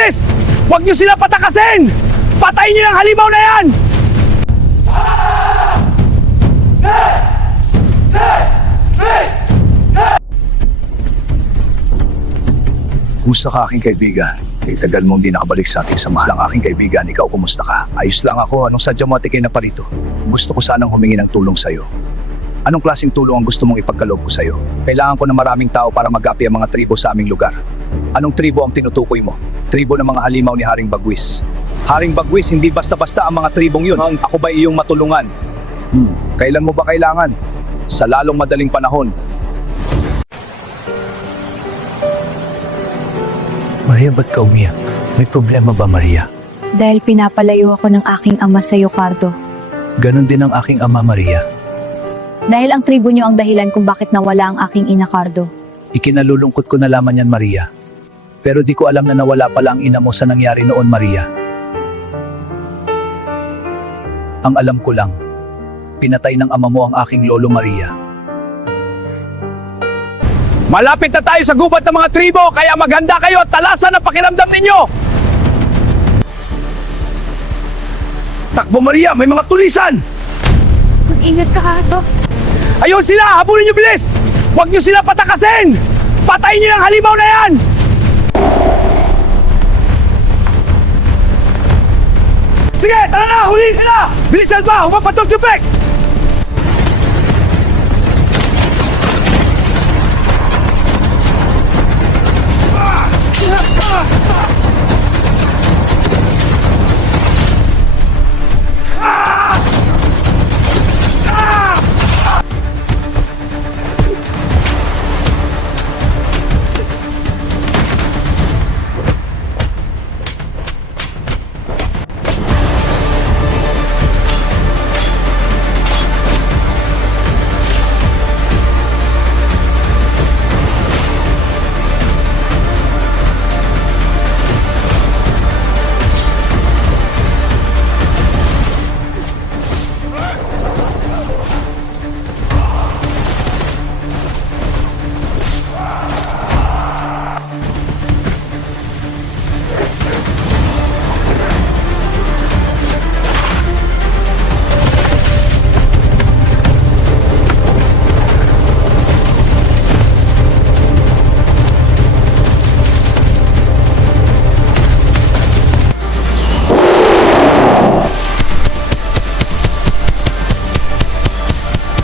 bilis! Huwag niyo sila patakasin! Patayin niyo ang halimaw na yan! Kumusta ka, aking kaibigan? Tagal mong di nakabalik sa ating samahan. Lang aking kaibigan, ikaw kumusta ka? Ayos lang ako. Anong sadya mo at ikay na parito? Gusto ko sanang humingi ng tulong sa'yo. Anong klaseng tulong ang gusto mong ipagkaloob ko sa'yo? Kailangan ko ng maraming tao para magapi ang mga tribo sa aming lugar. Anong tribo ang tinutukoy mo? Tribo ng mga halimaw ni Haring Bagwis. Haring Bagwis, hindi basta-basta ang mga tribong yun. Ako ba iyong matulungan? Kailan mo ba kailangan? Sa lalong madaling panahon. Maria, ba't ka umiyak? May problema ba, Maria? Dahil pinapalayo ako ng aking ama sa iyo, Cardo. Ganon din ang aking ama, Maria. Dahil ang tribo niyo ang dahilan kung bakit nawala ang aking ina, Cardo. Ikinalulungkot ko na laman yan, Maria. Pero di ko alam na nawala pala ang ina mo sa nangyari noon, Maria. Ang alam ko lang, pinatay ng ama mo ang aking lolo, Maria. Malapit na tayo sa gubat ng mga tribo, kaya maghanda kayo at talasan ang pakiramdam ninyo! Takbo, Maria! May mga tulisan! Mag-ingat ka, Cardo. Ayun sila! Habulin niyo bilis! Huwag niyo sila patakasin! Patayin niyo ang halimaw na yan! Sige! Tara na! Huliin sila! Bilisan pa! Humapatog tupik!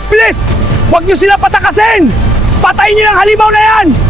Bilis! Huwag niyo sila patakasin! Patayin niyo ang halimaw na yan!